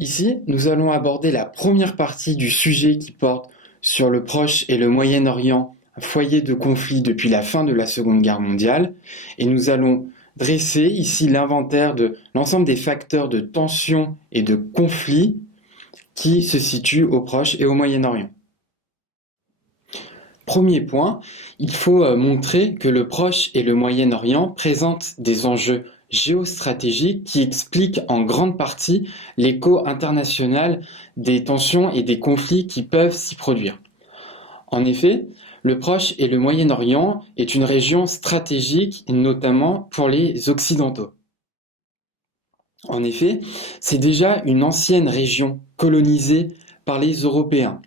Ici, nous allons aborder la première partie du sujet qui porte sur le Proche et le Moyen-Orient, un foyer de conflit depuis la fin de la Seconde Guerre mondiale, et nous allons dresser ici l'inventaire de l'ensemble des facteurs de tension et de conflit qui se situent au Proche et au Moyen-Orient. Premier point, il faut montrer que le Proche et le Moyen-Orient présentent des enjeux géostratégiques qui expliquent en grande partie l'écho international des tensions et des conflits qui peuvent s'y produire. En effet, le Proche et le Moyen-Orient est une région stratégique, notamment pour les Occidentaux. En effet, c'est déjà une ancienne région colonisée par les Européens.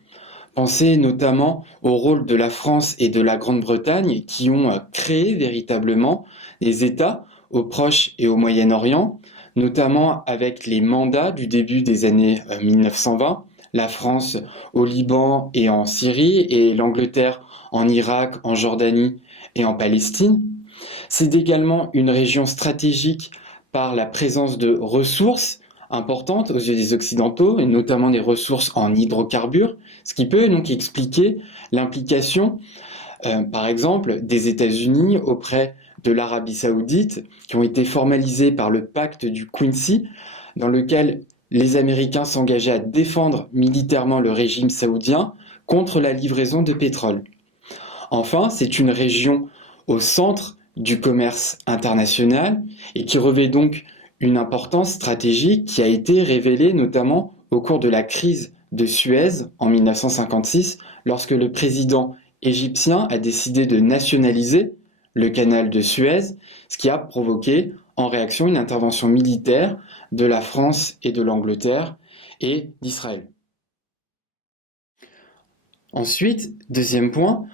Pensez notamment au rôle de la France et de la Grande-Bretagne qui ont créé véritablement des États au Proche et au Moyen-Orient, notamment avec les mandats du début des années 1920, la France au Liban et en Syrie et l'Angleterre en Irak, en Jordanie et en Palestine. C'est également une région stratégique par la présence de ressources importantes aux yeux des Occidentaux, et notamment des ressources en hydrocarbures, ce qui peut donc expliquer l'implication, par exemple, des États-Unis auprès de l'Arabie saoudite, qui ont été formalisées par le pacte du Quincy, dans lequel les Américains s'engageaient à défendre militairement le régime saoudien contre la livraison de pétrole. Enfin, c'est une région au centre du commerce international et qui revêt donc une importance stratégique qui a été révélée notamment au cours de la crise de Suez en 1956, lorsque le président égyptien a décidé de nationaliser le canal de Suez, ce qui a provoqué en réaction une intervention militaire de la France et de l'Angleterre et d'Israël. Ensuite, deuxième point,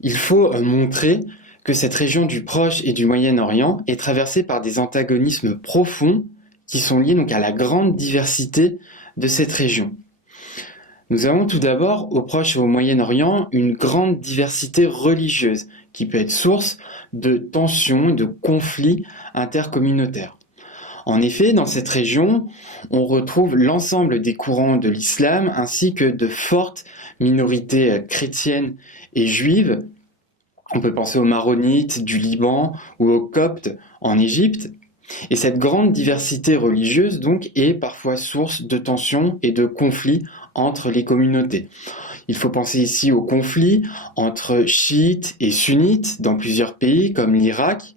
il faut montrer que cette région du Proche et du Moyen-Orient est traversée par des antagonismes profonds qui sont liés donc à la grande diversité de cette région. Nous avons tout d'abord au Proche et au Moyen-Orient une grande diversité religieuse qui peut être source de tensions, de conflits intercommunautaires. En effet, dans cette région, on retrouve l'ensemble des courants de l'islam ainsi que de fortes minorités chrétiennes et juives. On peut penser aux maronites du Liban ou aux coptes en Égypte. Et cette grande diversité religieuse donc est parfois source de tensions et de conflits entre les communautés. Il faut penser ici aux conflits entre chiites et sunnites dans plusieurs pays comme l'Irak,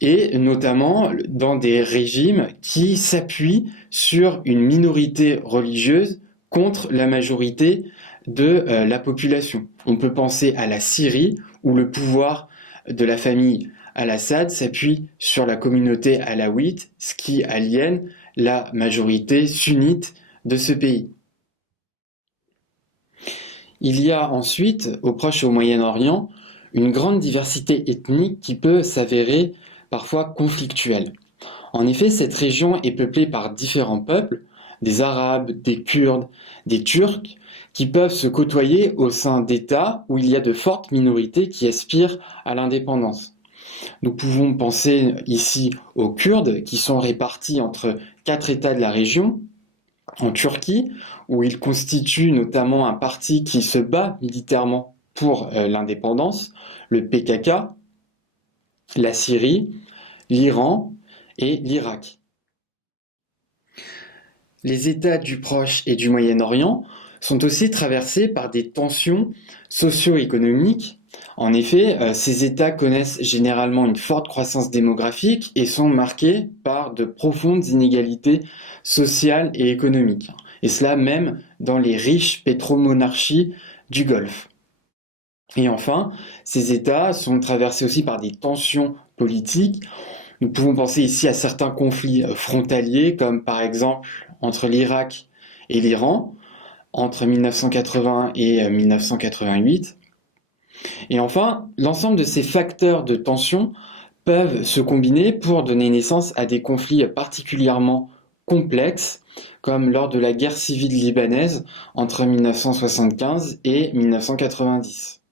et notamment dans des régimes qui s'appuient sur une minorité religieuse contre la majorité de la population. On peut penser à la Syrie, où le pouvoir de la famille Al-Assad s'appuie sur la communauté alaouite, ce qui aliène la majorité sunnite de ce pays. Il y a ensuite, au Proche et au Moyen-Orient, une grande diversité ethnique qui peut s'avérer parfois conflictuelle. En effet, cette région est peuplée par différents peuples, des Arabes, des Kurdes, des Turcs, qui peuvent se côtoyer au sein d'États où il y a de fortes minorités qui aspirent à l'indépendance. Nous pouvons penser ici aux Kurdes qui sont répartis entre 4 États de la région, en Turquie, où ils constituent notamment un parti qui se bat militairement pour l'indépendance, le PKK, la Syrie, l'Iran et l'Irak. Les États du Proche et du Moyen-Orient sont aussi traversés par des tensions socio-économiques. En effet, ces États connaissent généralement une forte croissance démographique et sont marqués par de profondes inégalités sociales et économiques. Et cela même dans les riches pétromonarchies du Golfe. Et enfin, ces États sont traversés aussi par des tensions politiques. Nous pouvons penser ici à certains conflits frontaliers, comme par exemple entre l'Irak et l'Iran, entre 1980 et 1988. Et enfin, l'ensemble de ces facteurs de tension peuvent se combiner pour donner naissance à des conflits particulièrement complexes, comme lors de la guerre civile libanaise entre 1975 et 1990.